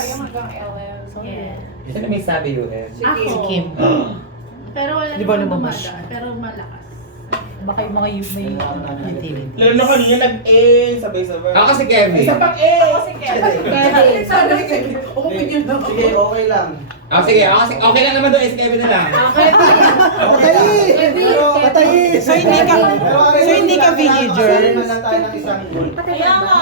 kayo hanggang LM. Yes. Sino may sabi yun? Ako. Si Kim. Pero wala Di ba namang lumabas? dumadaan, pero malakas. Baka yung mga may utility. Lalo na kanina nag-A, sabay-sabay. Ako si Kevin. Isa pang A! Ako si Kevin. Kevin. Umopinion na ako. Sige, okay lang. Sige, okay lang naman doon, si Kevin na lang. Patay! So hindi ka villager? Sali na lang tayo ng isang goal. Kaya nga.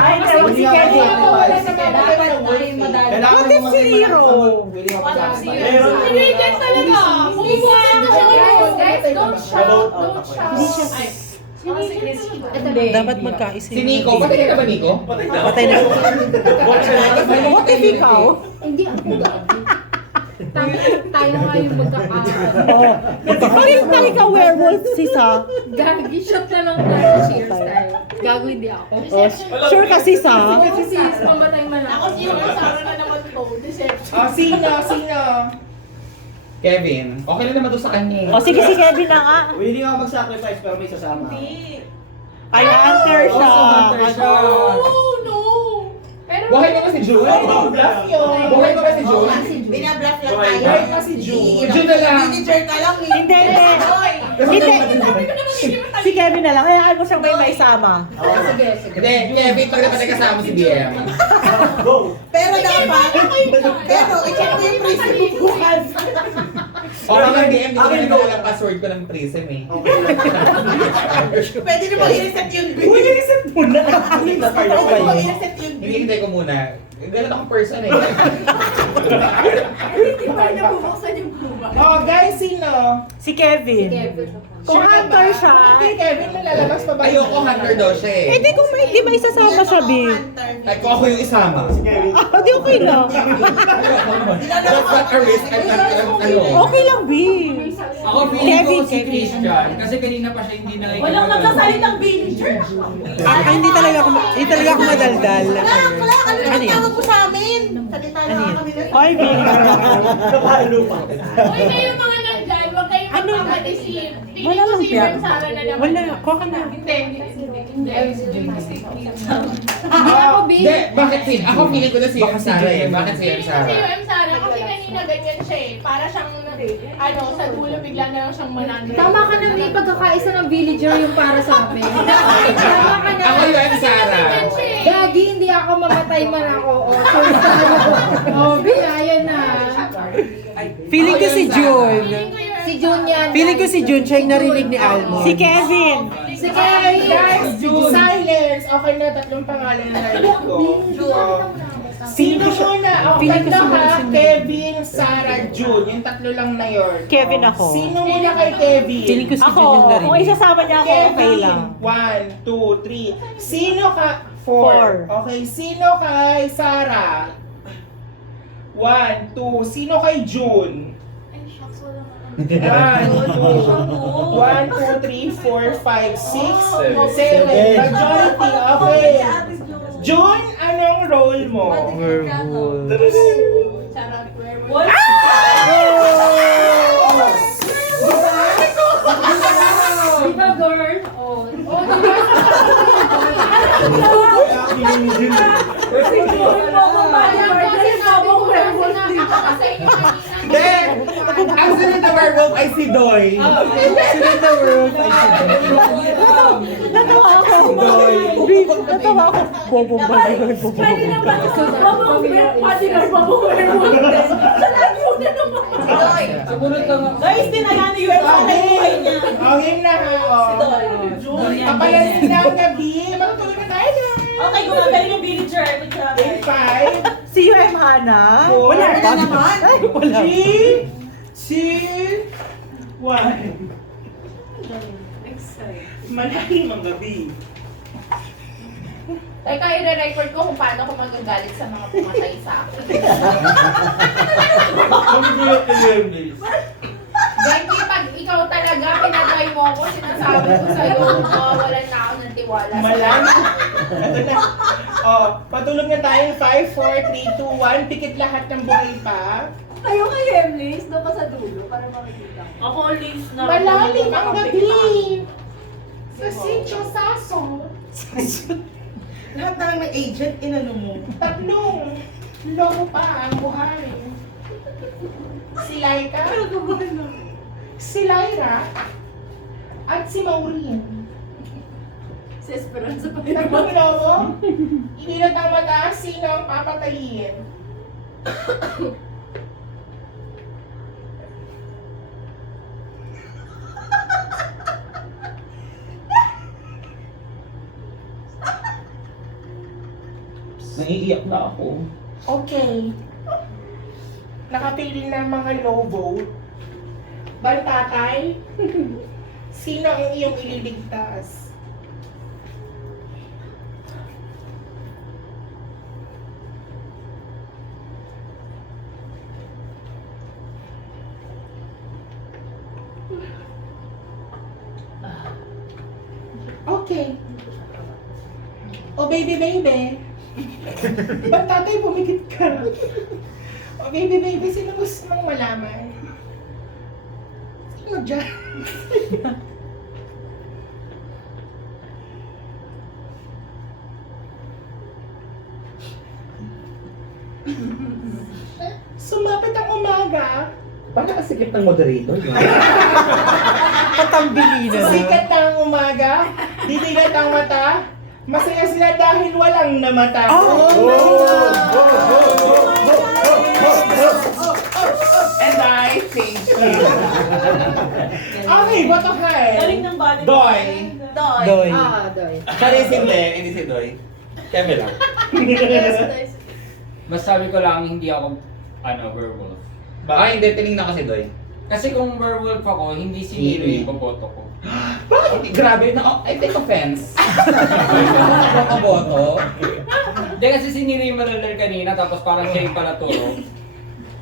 Ay, pero si Kevin ako wala sa mga Dapat madali. What if si Hero? Meron. Pinigyan talaga. Bumubuhay na siya ngayon. Guys, don't shout. Don't shout. Hindi. Dapat magkaisip. Si Nico, patay ka na ba Nico? Patay na. What if ikaw? Hindi ako gabi. Tayo nga yung Oh. Bakit na ikaw werewolf, sisa? Gagi, shot na lang tayo. Cheers tayo. Gago hindi ako. Sure ka, sisa? Kasi sis, mamatay man ako. Sino? Kevin, okay lang naman doon sa kanya. O sige, si Kevin na nga. Willing ako mag-sacrifice pero may sasama. Ay, hunter siya. Oh, no. Pero Buhay mo ba si June? Bluff yun. Buhay mo ba si June? Binabluff lang Buhay tayo. pa si June. June na lang. Manager ka lang. Hindi, hindi. Hindi. Si Kevin na lang. Hayaan mo siyang may sama. Sige, sige. Hindi, Kevin, pag napatay kasama si BM. Go! Pero dapat, pero i-check mo yung prison mo bukas. Okay lang BM, hindi ko na nalalang password ko ng prism eh. Pwede naman i-reset yun. Uy, inisip mo na! Pwede naman i-reset yun. Hindi ko muna. Ganun akong person eh. hindi pa niya bubuksan yung buba. Oh, guys, sino? Si Kevin. Kung hunter siya. Okay, Kevin, nalalabas pa ba? Ayoko hunter daw siya eh. Eh, di kung may, di ba isasama siya, B? Ay, kung ako yung isama. Kevin. Ah, di okay lang. That's not a risk. Ano? Okay lang, B. Ako feeling ko Kevin, si Christian kasi kanina pa siya hindi nakikita. Walang nagsasalitang villager. Hindi talaga ako madaldal. Wala, ano Ano naman yan? tawag mo sa amin? Salita na lang kami. Ay, B. Napahalo pa. Uy, kayong mga nandyan, huwag kayong Ano? magpapatisip. Wala Feeling ko lang si yan. Ivan Sara na naman. Wala, kuha ka na. Hindi. Hindi ako, B. Hindi, bakit si? Ako feeling ko na si M. Sara eh. Bakit si M. Feeling ko Sara? si Ivan Sara kasi kanina ganyan siya eh. Para siyang, sa dulo bigla na lang siyang manandro. Tama ka na, may pagkakaisa ng villager yung para sa amin. Tama ka na. Ako yung M. Sara. Gagi, hindi ako mamatay man ako. Oh, B, ayan na. Feeling ko si June. Si June yan. Feeling ko si June, siya yung narinig ni Almond. Si Kevin. Si Kevin. Guys, silence! Okay na, tatlong pangalan na narinig ko. Sino muna? Feeling ko Tatlo si ha? June. Kevin, Sarah, June. Yung tatlo lang na yun. Kevin ako. Sino muna kay Kevin? Feeling ko si June yung narinig. Kung isasama niya ako, okay lang. 1, 2, 3. Sino ka? 4. Four. Okay, sino kay Sarah? 1, 2. Sino kay June? 1, 2, 3, 4, 5, 6, 7. Majority, okay. June, anong role mo? Werewolf. Di ba, girl? Oh, Hindi! Ang sunod na werewolf ay si Doy. Sunod na werewolf ay si Doy. Natawa ako. Natawa ako. Bobo ba? Pwede na ba? Pwede na ba? Sumunod ka nga. Guys, tinala ni UF sa buhay niya. Okay na ha, oh. Kapalasin na ang gabi. Matutulog na tayo na. Okay, gumagaling yung villager. In 5, Si UM Hana? Four. Wala Wala naman. Ay, wala. 3, 2, 1. Malaking ang gabi. Teka, i-record ko kung paano ko magagalit sa mga pumatay sa akin. Magugulat ka ngayon, Liz. Benji, pag ikaw talaga pinatay mo ako, sinasabi ko sa'yo, mawawalan na ako ng tiwala sa'yo. Malalim. Ito na. Oh, patulog na tayo. 5, 4, 3, 2, 1. Pikit lahat ng buhay pa. Kayo kay Emlis, doon ka sa dulo para makikita. Ako, Liz, na. Malalim ang gabi. Sa sitio Saso. Lahat na lang ng agent, inano mo. Tatlong loko pa ang buhay. Si Laika, si Lyra, at si Maureen. Si Esperanza pa. Tatlong loko, inilat ang mata, sino ang papatayin? Naiiyak na ako. Okay. Nakapili na mga low vote. Bantatay, sino ang iyong ililigtas? Okay. Oh, baby. Ba't tatay pumikit ka? Oh, baby, sino gusto mong malaman? Sino dyan? Sumapit ang umaga. Paano kasikip ng moderator yun? Patambilina na. Sikat ng umaga. Didilat ang mata. Masaya sila dahil walang namata. And I think okay, boto ka eh. Galing ng body. Doy. Doy. Doy. Charis hindi si Doy. Keme lang. Mas sabi ko lang, hindi ako, werewolf. Hindi, tinignan ko si Doy. Kasi kung werewolf ako, hindi si Nero yung boboto ko. Bakit hindi? Grabe, I take offense. Boto. Hindi kasi si Nero yung malalar kanina, tapos parang siya yung palaturo.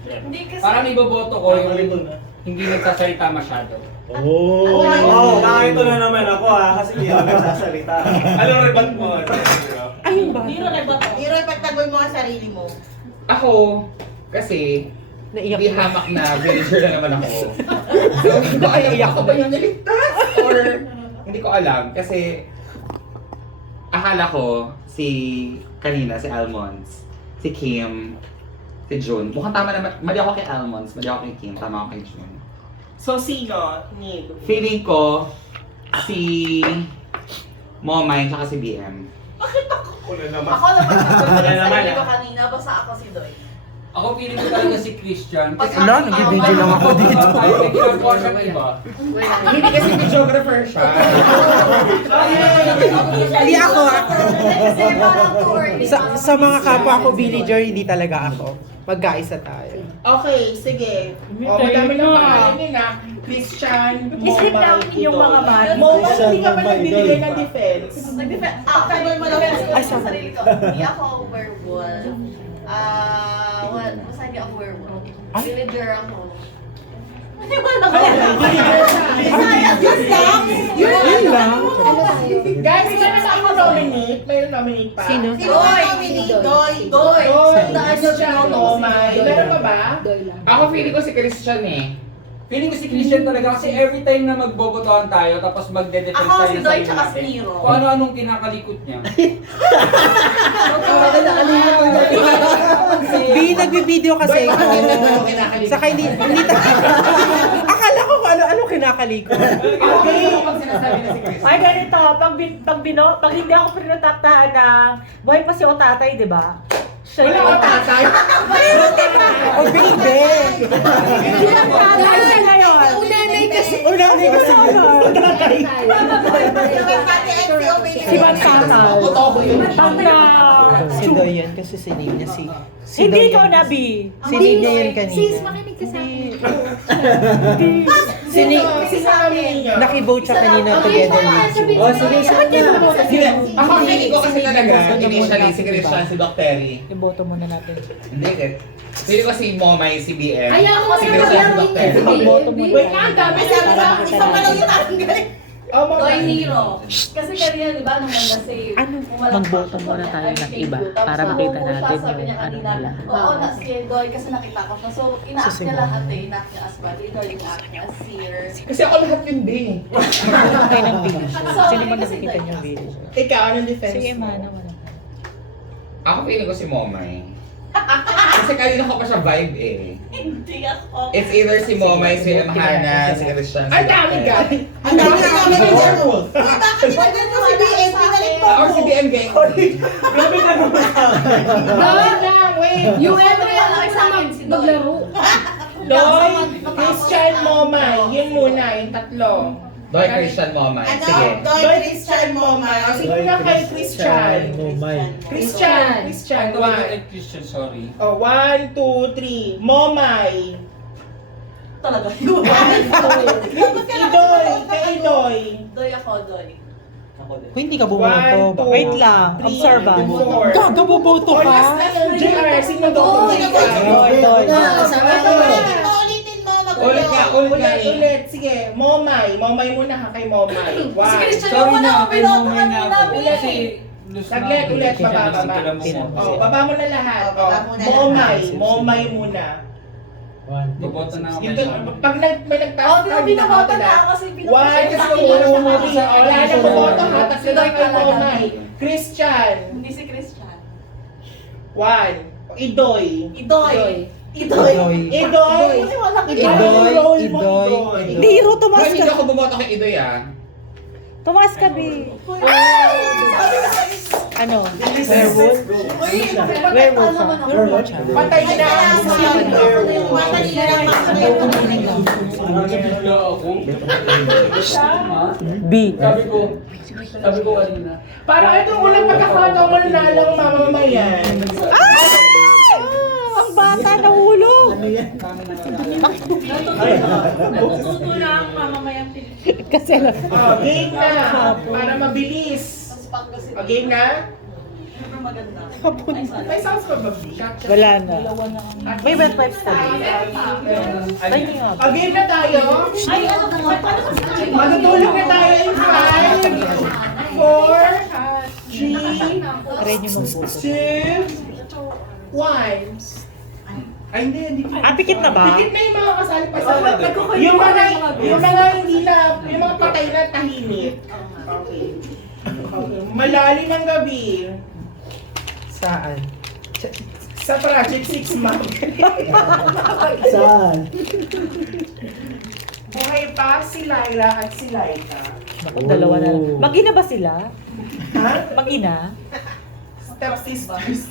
Hindi kasi... Parang iboboto ko yung hindi nagsasalita masyado. Nakita na naman ako kasi hindi ako nagsasalita. Anong rebut mo? Ayun ba? Hero na ba to? Hero, ipagtagoy mo ang sarili mo. Ako, kasi, Naiyak hindi na. hamak na villager na naman ako. So, hindi ko alam kung ako ba yung niligtas or hindi ko alam kasi akala ko kanina si Almonds, si Kim, si June. Mukhang tama naman, mali ako kay Almonds, mali ako kay Kim, tama ako kay June. So, sino? Nick. Feeling ko, si Momay tsaka si BM. Una naman. Ako lang Wala naman, sarili ko kanina, basta ako si Doy. Ako feeling ko talaga si Christian. Wala, nag-video lang ako dito. Diba? Hindi kasi videographer siya. Hindi ako. Kasi parang tour. Sa mga kapwa ko, villager, hindi talaga ako. Magkaisa tayo. Okay, sige. O, madami na pangalan nila. Christian, Isip lang yung mga bad. Momo, hindi ka pa nagbibigay ng defense. Tagoy mo lang Ay, sa sorry. sarili ko. Hindi ako werewolf. Basta hindi ako werewolf. Villager ako. Wala ko. Yun lang. Yun lang. Ano tayo? Guys, meron ako nominate. Mayroon nominate pa. Sino? Doy! Doy! Doy! Christian, Momay. Meron pa ba? Doy lang. Ako feeling ko si Christian eh. Feeling ko si Christian talaga kasi every time na magbobotohan tayo tapos magde-defend Ako tayo si ng Doy sarili tsaka si natin, Nero. kung ano-anong kinakalikot niya. Nagbibideo kasi ako. Saka hindi akala ko kung ano kinakaliko. Okay. Pag sinasabi na si Christian. Ay, ganito, pag hindi ako pinataktahan ng buhay pa si Otatay, di ba? Siya Wala yung ka tatay. O baby! Dahil siya ngayon. Unanay kasi. Unanay kasi yun. Si Bantatay. Totoo yun. Pagka... Si Doy yan kasi si name niya si Hindi Doy ikaw, yan. Nabi. Si name niya yun kanina. Sis, makinig ka sa akin. Si name, Sino nominate niyo? nakivote siya kanina together with you. Oh, sige, sige. Ako feeling ko kasi talaga, initially si Christian, si Doc Terry. Iboto muna natin. Hindi eh. Feeling ko si Momay, si BM. Ayaw mo si na Christian, si Doc Terry. Magboto mo Wait, ang dami sa Isa pa lang yung tatanggal. Oh, Doy mga Nero. Kasi kanina, di ba, nung na-save. Ano? Magboto muna tayo ng iba para makita natin yung ano nila. Oo, si Doy kasi nakita ko siya. So, ina-act niya lahat eh. Ina-act niya as well. Ito yung act niya as seer. Kasi ako lahat yun din. Kayo ng village. So, Sino ba kasi nakikita Doy niyo as village? ikaw, anong defense? Sige, mo? mana, wala. Ako feeling ko si Momay. Kasi kanina ko pa siya vibe eh. Hindi ako. It's either si Momay, si Hannah, si Christian, si Ang dami Raquel. guys. Ang dami na namin ng werewolf. Bakit tinagdan mo si BM? Pinalik mo Or si BMG. Grabe ka naman sa akin. Wait lang, wait. Yung ever lang sa maglaro. Doy, Christian, Momay. Yun muna, yung tatlo. Doy, Christian, Momay. Ano? Sige. Doy, Christian, Momay. O, sige na kay Christian. Christian, Ay, Christian, tawag one. kay Christian, sorry. Oh, 1, 2, 3. Momay. Talaga. Idoy, kay Idoy. Doy ako, Doy. Hindi ka 1, bumoto. 2, Wait lang, observant. 4. Gaga, bumoto O, ka? last na yung JR. Sino to? Ulitin mo, ulitin mo. Ulit nga, ulit nga. Ulit. Sige, Momay. Momay muna ha kay Momay. 1. Sorry na, kay Momay na ako. Kasi, Saglit, ulit, baba. Oh, baba mo na lahat. Oh, baba mo na Momay. lahat. Momay muna. Boboto na ako. Ito, pag may nagtaas ka, binoboto na ako kasi 1, 2, 3. Wala na bumoto ha. Tapos ito kay Momay. Christian. Hindi si Christian. 1. Idoy. Idoy. Idoy. Idoy, Idoy. Hindi, Ro, tumaas Hindi ka. ako bumoto kay Idoy ah. Tumaas ka, Bi. Ano? Werewolf? Werewolf ka. Patay na ang Matali na lang makakaya. Nabigla ako. B. Sabi ko kanina. Parang itong unang pagkakataon mo na lang mamamayan. Ang bata nahulog. Natututo na ang mamamayang Pilipino. Kasi Game na. Para mabilis. Game na. Maganda. May sounds pa ba? wala na. May wet wipes ka. Ay, nga. Game na tayo. Ay, ano na nga? Paano kasi? Matutulog na tayo in 5, 4, 3, Try niyo magboto. 2, 1. Ay, hindi. Pikit na ba? Pikit na yung mga kasali pa sa yung mga hindi na, yung mga patay na tahimik. Okay. Malalim ang gabi. Saan? Sa Project 6 Month. Saan? Buhay pa si Laila at si Laika. Naku, dalawa na lang. Mag-ina ba sila? Ha? Mag-ina? Step sisters.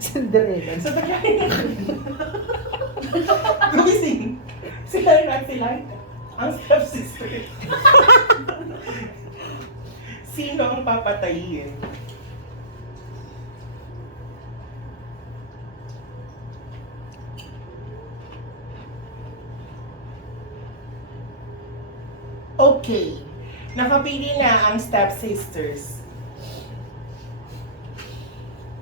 Cinderella. Sa tagay. Gumising. Si Laila at si Laika. Ang step sisters. Sino ang papatayin? Okay. Nakapili na ang stepsisters.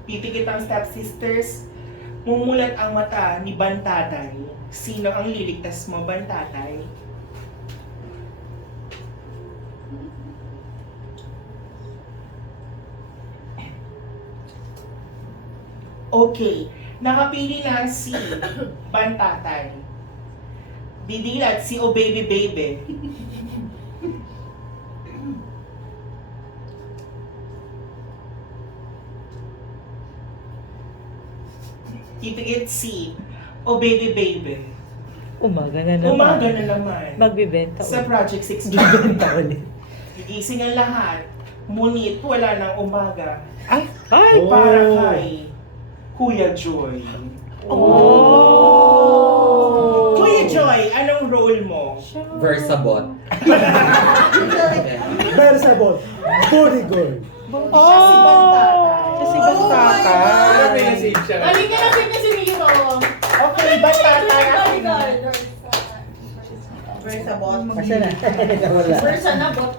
Pipikit ang stepsisters. Mumulat ang mata ni Bantatay. Sino ang liligtas mo, Bantatay? Okay. Nakapili na si Bantatay. Didilat si O Baby Baby. Titigit si O Baby Baby. Umaga na naman. Umaga na naman. Magbibenta. Sa Project 6 ulit. Gigising ang lahat. Ngunit wala ng umaga. Ay! Para kay Kuya Joy. Oh! Kuya Joy, anong role mo? Versabot. Versabot. Booty girl. Siya si Bantatay. Siya si Bantata. Galing ka na din si Miro. Okay, Bantatay. Versa bot. Asa na? Nawala. Versa na bot.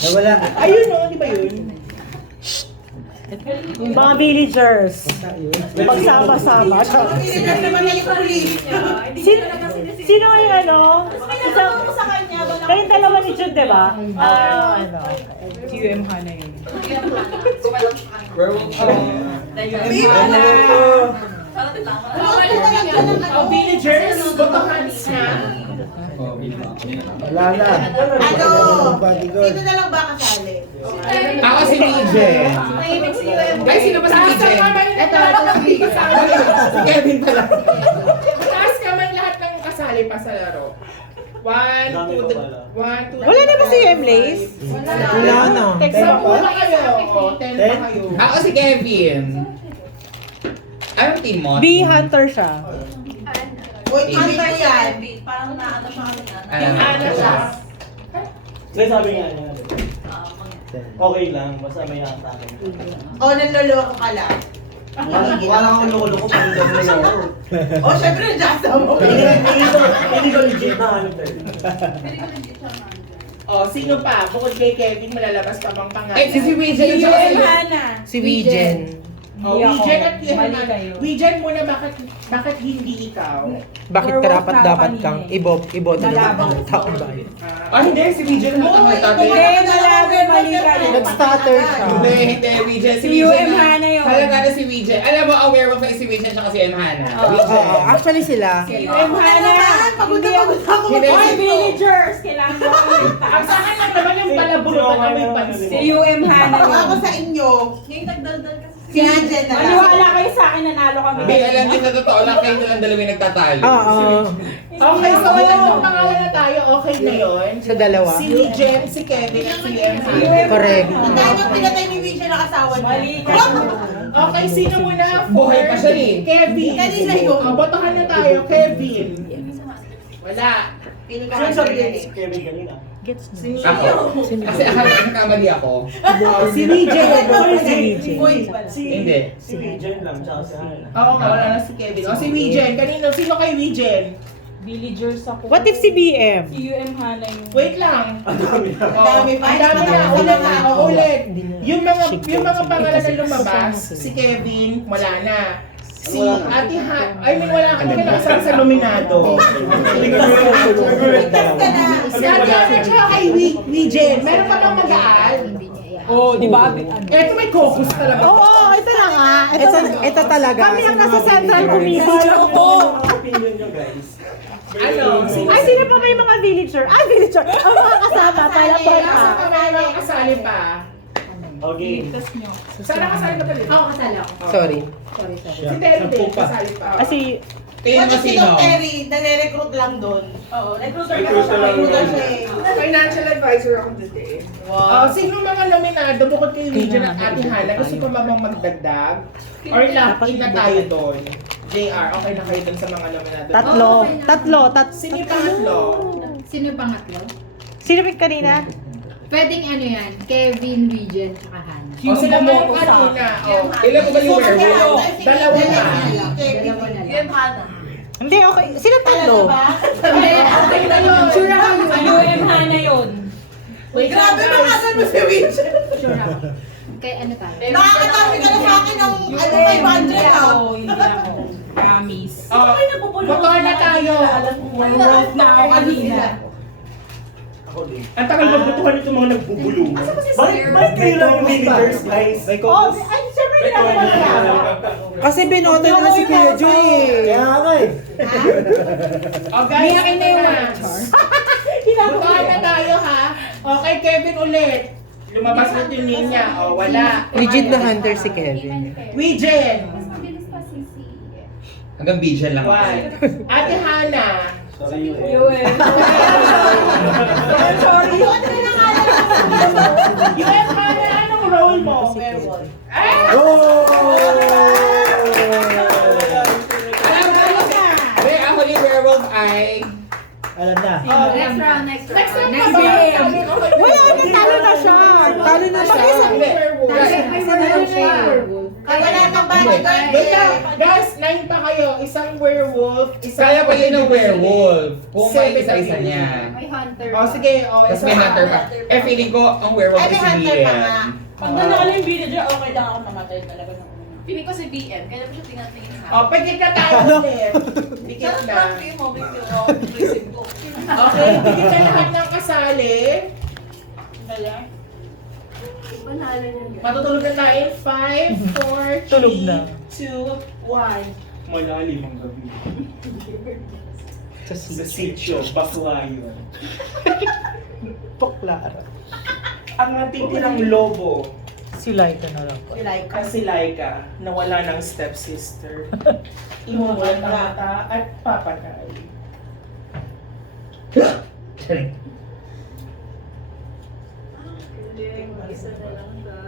Nawala. Ayun no, di ba yun? Yung mga villagers. Magsama-sama. Hindi na naman na yung police. Sino yung ano? Isang, Ako sa kanya. kayong dalawa ni Jude, di ba? Ano? QM Hana yun. Werewolf ako. Viva na! Oh, villagers, botohan na. Wala na. Ano? Bodyguard. Sino na lang ba kasali? Ako si Vijen. Ay, sino ba si Vijen? Ito si Si Kevin pala. Taas kamay lahat ng kasali pa sa laro. 1, 2, 1, 2, Wala na ba si Emlace? Wala na. Exam mo na kayo. O, 10 pa kayo. Ako si Kevin. Anong team mo? B Hunter siya. Uy, TV ko yan. Team Ana siya. Kasi sabi nga niya, okay lang, basta may nakatake. O, nanloloko ka lang. Wala akong loko-loko pa rin daw na loko. O, syempre, nandiyan mo. Hindi ko legit na ano tayo. O, sino pa? Bukod kay Kevin, malalabas pa bang pangalan? Eh, si Vijen at saka si... Si Wijen. Oh, Hindi ako. Wijen at Mali Kevin. kayo. Wijen muna, bakit hindi ikaw? Bakit Werewolf karapat na dapat kanina kang eh. iboto Malabang. ng taong bayan? Ah, hindi. Si Vijen ang Uy, tatay. Hindi, malabi, mali kayo. Nag-stutter siya. Hindi, Vijen. Si UM Hana yun. Halaga na si Vijen. Alam mo, aware mo kay si Vijen siya kasi M. Hana. Oo, actually sila. Si UM Hana. Pagod na pagod ako. Hindi. Oy, villagers! Kailangan mo kami Ang taas. sa akin lang naman yung palaburutan na may pansin. Si UM Hana Ako yun. sa inyo. Si Angel na lang. Maniwala kayo sa akin, nanalo kami. Hindi, alam din sa totoo lang kayo nilang dalawa yung nagtatalo. Oo. Okay, so wala pang pangalan na tayo. Okay na yun. Sa dalawa. Si Wijen, si Kevin, at si UM Hana. Correct. Ang dahil yung pinatay ni Winsha na kasawa niya. Mali kayo. Okay, sino muna? Buhay pa siya eh. Kevin. Kanina yun. Oh, botohan na tayo. Kevin. Wala. Pili ka Sino nga sabi siya niya si Kevin kanina? Ako. Kasi akala ko nagkamali ako. Oh, si Wijen. Uy, Hindi. Si Vijen lang, tsaka si Hana. Oo nga, wala na si Kevin. O, si Wijen. Kanino? Sino kay Wijen? Villagers ako. What if si BM? Si UM Hana yun. Wait lang. Ang dami na. Oh, dami pa. ang dami na. Ulit na. O, ulit. Yung mga Shit. pangalan na lumabas, si Kevin, wala na. Si Ate Han, I mean, wala kami nakasama sa nominado. ligtas ka na. Si Ate Han at saka kay Wijen, meron pa bang mag-aal? Oh, di ba? Eto may caucus talaga. Oo, ito na nga. Ito talaga. Kami ang nasa central committee. Opinion nyo guys. Ano? Ay, sino pa may mga villager? Ay, villager! Ang mga kasama pala pa. Nasa pa may mga kasali pa. Okay. Sana kasali ka pa rin. Oo, kasali ako. Sorry. Si Terry din, kasali pa. Kasi, Tingnan mo Pati si sino. Doc Terry, nare-recruit lang doon. oo, Recruiter Recruiter siya eh. Financial advisor ako dito eh. Sino mga nominado bukod kay Wijen at Ate Hana? Gusto pa ba bang magdagdag? Or lock-in na tayo doon? JR, okay na kayo doon sa mga nominado? tatlo. Sino yung pangatlo? Sino yung pangatlo? Sino yung kanina? Pwedeng ano yan, Kevin, Wijen, tsaka Hana. O sila ba yung kanina? Ilan mo ba yung werewolf? Dalawa na. Dalawa na lang. Hindi, okay. Sino tatlo? Okay na yun. Sure ako yun. UM Hana yun. Wait lang Grabe guys. makasan mo si Winsha. Sure ako. Kay ano tayo? Nakakatawi ka na sa akin ng 500 ah. Hindi ako. Promise. Motor na tayo. Werewolf na ako kanina. Ako din. Ang tagal magbutuhan itong mga nagbubulungan. Bakit kayo lang yung villagers guys? Oh, ay, siyempre hindi ako magkakala. Kasi binoto na si Kuya Joy eh. Kaya nga eh. O guys, ito na. Butuhan na tayo ha. Okay, Kevin ulit. Lumabas na yung niya. O, wala. Rigid na hunter si Kevin. Wijen. Hanggang Vijen lang ako. One. Ate Hana. Sorry yun. UM. Sorry. Doon ka na nga lang. UM Hana, anong role mo? Werewolf. Hindi, ako yung werewolf ay... Alam na. Next round, next round. Next round Next pa ba? round. Wala na, talo na siya. Talo na siya. Hindi. May werewolf siya. Kaya wala nang bodyguard Wait lang. eh. Guys, 9 pa kayo. Isang werewolf, isang... Kaya pa yun ng werewolf. Kung may Seven isa-isa na niya. May hunter. O, sige. O, Tapos may hunter pa. Eh, feeling ko, ang werewolf Ay, is may si hunter pa nga. BM. Pag nanalo yung villager, okay lang ako mamatay talaga ng una. Feeling ko si BM, kaya mo siya tingnan-tingin sa O, pagkit na tayo ulit. Pikit na. mo, video ko, receive ko. Okay, pikit na lahat ng kasali. Panalo niya. Matutulog na tayo. 5, 4, 3, 2, 1. Malalim ang gabi. Sa sitio, Baclayon. Poklara. Ang natitirang lobo, Si Laika na lang. si Laika, na wala ng stepsister. Iwawan ang mata at papatay. Isa na lang siya.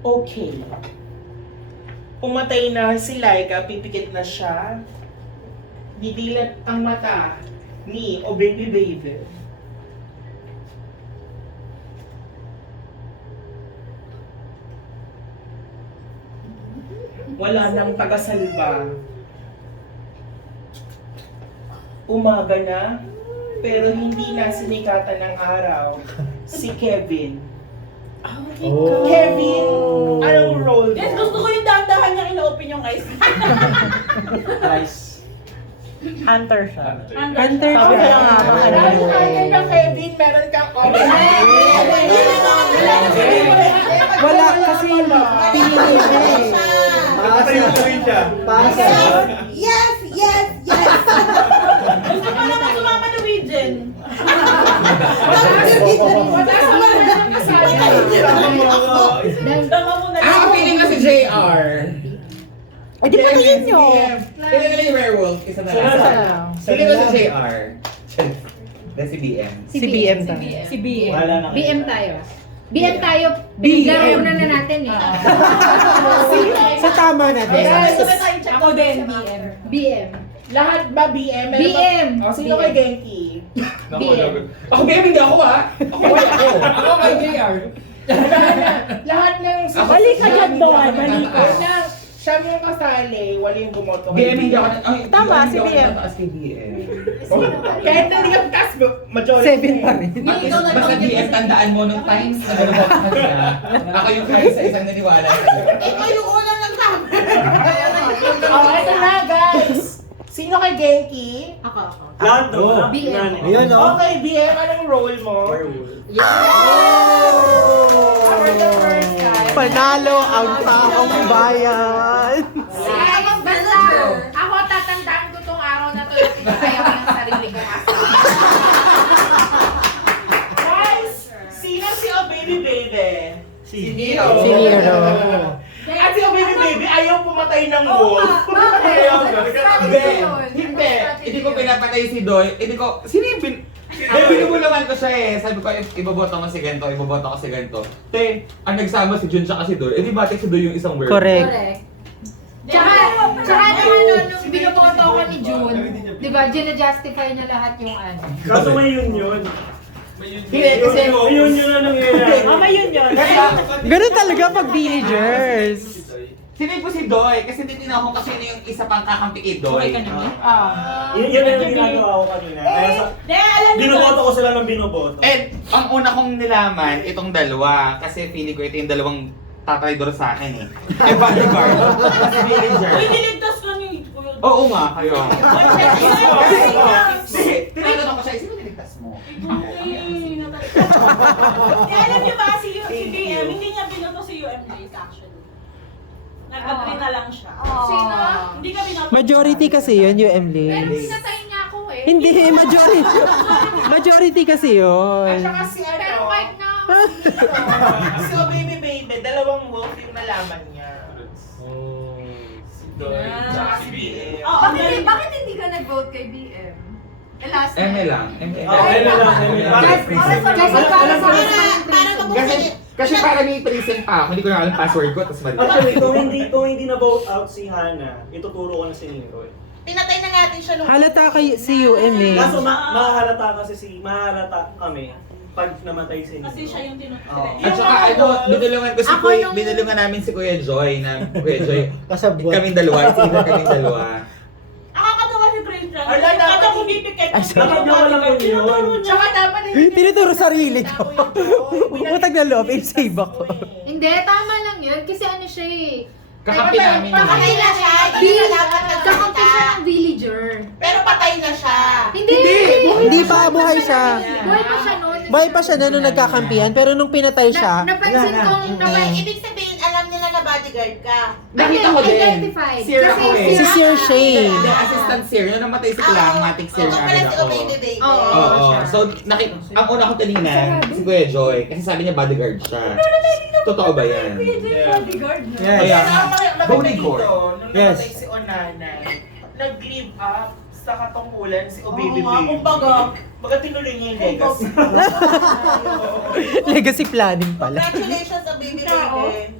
Okay. Umatay na si Laika, pipikit na siya. Didilat ang mata ni O Baby Baby. Wala nang tagasalba. Umaga na, pero hindi na sinikatan ng araw si Kevin. Kevin, anong role mo? Yes, gusto ko yung dahan-dahan niya ina-open yung eyes. Nice. Hunter siya. Hunter Sabi siya. na nga, mga ano. Dahil kaya na Kevin, meron kang open. Wala kasi pinili siya eh. Pasa. Yes, yes, yes! Gusto ko naman sumama na Wijen. Tama mo na Ah, feeling na si JR. Ay, di pa yun yun. Feeling na si Werewolf. Isa na lang. Feeling ko si JR. Then si BM. Si BM tayo. Si BM. Wala na kayo. BM tayo. BM tayo. BM. Laro na natin eh. Sa tama na din. Ako din, BM. BM. Lahat ba BM? Meron BM. Ba? O, sino kay Genki? BM. Ako BM, hindi ako ah. Ako wala ako. Ako kay JR. Lahat ng... Mali ka dyan, Don. Mali ka. Siya mong kasali, wala yung bumoto. BM, hindi ako. Ay, Tama, hindi si ako BM. natataas kay BM. Kahit hindi ka taas, majority. 7 pa rin. At least, basta BM, tandaan mo nung times na nalabot ka siya. Ako yung kahit sa isang naniwala sa'yo. Ikaw yung unang nagsabi. Oh, ito na guys! Sino kay Genki? Ako. Lahat no? BM. Ayun no? Okay, BM, anong role mo? For the first time. Panalo ang taong bayan. Basta, ako tatandaan ko tong araw na to na pinakaya ko ng sarili kong asawa. Guys, sino si O Baby Baby? Si Nero. Si Nero. At si O Baby Baby ayaw pumatay ng wolf. Hindi. Hindi ko pinapatay si Doy. Hindi ko, sino yung binubulungan ko siya eh. Sabi ko, iboboto mo si Gento, iboboto ko si Gento. Te, ang nagsama si Jun tsaka si Doy. Eh di batik si Doy yung isang word. Correct. Correct. Tsaka nung binoboto ko ni June, di ba, gina-justify niya lahat yung ano. Kaso may yun. Hindi, kasi Yun na nangyayari. May yun yun. Ganun talaga pag villagers. sinay po si Doy. Kasi hindi tinanong ko sino yung isa pang kakampi kay Doy. Yun ang ginagawa ko kanina. Kaya sa, binoboto ko sila ng binoboto. And ang una kong nilaman, itong dalawa. Kasi feeling ko ito yung dalawang tatraydor sa akin eh. Eh, bodyguard. Kasi villager. Uy, niligtas ka ni Kuya. Oo nga, kayo. Kasi, Tinatanong ko siya, sino niligtas mo? alam niyo ba si BM, hindi niya binoto si UMJ actually. Nag-agree na lang siya. Sino? Hindi ka binoto. Majority kasi yun, UM Pero Liz. pinatay niya ako eh. Hindi, majority. Majority kasi At yun. saka si Pero ano, kahit na... si O Baby Baby, dalawang wolf yung nalaman niya. Tsaka si BM. Bakit hindi ka nag-vote kay BM? Last Eme lang. Eme Kasi para sa Kasi para may present pa ako, hindi ko na alam password ko, tapos mali. Actually, kung hindi na vote out si Hana, ituturo ko na si Nero eh. Pinatay na natin siya nung... Halata kay si UM eh. Kaso mahahalata kasi mahahalata kami pag namatay si Nero. Kasi siya yung tinutuloy. Oh. At saka ano, binulungan ko si Ako Kuya, nung- binulungan namin si Kuya Joy na Kuya Joy. Kasabwat. Kaming dalawa, sino kaming dalawa. Nakakatawa si Christian. Ala, dapat- Kada kung pipikit. Dapat na walang yun. Tsaka dapat Tinuturo sarili ko. Utag na loob, i-save ako. Hindi, tama lang yun. Kasi ano siya eh. Kakampi namin Patay yun. na siya. Hindi Bill, na dapat kakampi siya nagsalita. ng villager. Pero patay na siya. Hindi! Hindi pa, buhay siya. Buhay pa siya noon. Buhay pa siya na nung nagkakampihan, pero nung pinatay siya, Napansin wala na. kong Hindi. Ibig sabihin, alam nila na bodyguard ka. Nakita ko din. identified. Sir ako eh. Si Sir Shane. Hindi, assistant sir. Nung namatay si Clang, matik sir na agad ako. Oo. So, ang una ko tinignan, si Kuya Joy, kasi sabi niya bodyguard siya. Totoo ba yan? Bodyguard na. Yes. Kaya, Maganda bodyguard. dito, nung Yes. namatay si Onanay, nag-live up sa katungkulan si O Baby Oo nga, Baby. kumbaga. Baga tinuloy niya yung legacy. Legacy planning pala. Congratulations sa baby baby.